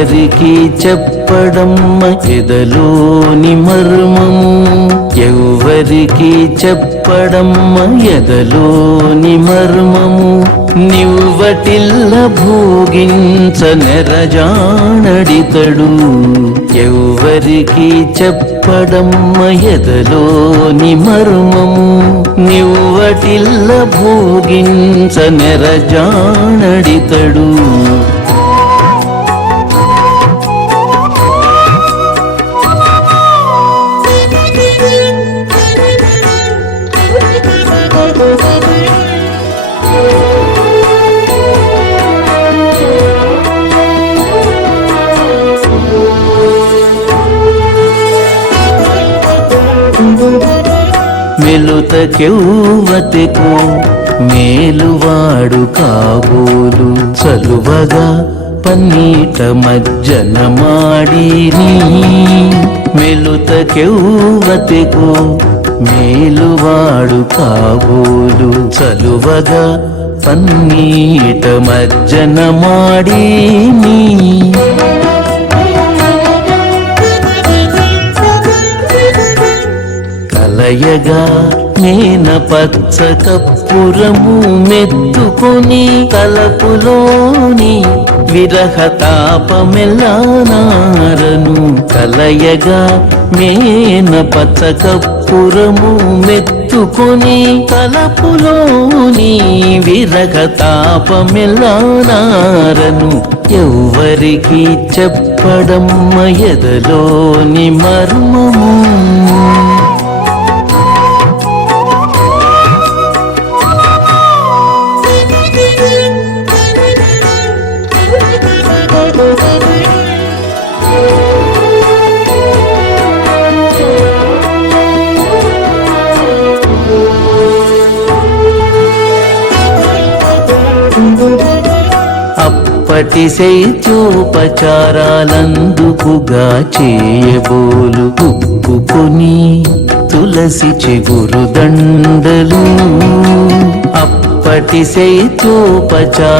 ఎవ్వరికి చెప్పడమ్మ ఎదలోని మర్మము, ఎవ్వరికి చెప్పడమ్మ ఎదలోని మర్మము. నివ్వటిల్ల భోగించ నెరజానడితడు, ఎవ్వరికి చెప్పడమ్మ ఎదలోని మర్మము. నివ్వటిల్ల భోగించ నెరజానడితడు. మెలుతకెవ్వతెకు మేలువాడు కాబోలు, చలువగా పన్నీట మజ్జన మాడిని. మెలుతకెవ్వతెకు మేలువాడు కాబోలు, చలువగా పన్నీట మజ్జన మాడిని. కలయగా నేన పచ్చ కప్పురము మెత్తుకొని, తలపులోని విరహతాపమెల్లానారను. కలయగా మేన పచ్చ కప్పురము మెత్తుకొని, తలపులోని విరహతాపమెల్లానారను. ఎవ్వరికి చెప్పడమ్మ ఎదలోని మర్మము. అప్పటి శైత్యోపచారాలందుకుగా చేయబోలు, ఉప్పుకొని తులసి చిగురు దండలు. అప్పటి శైత్యోపచార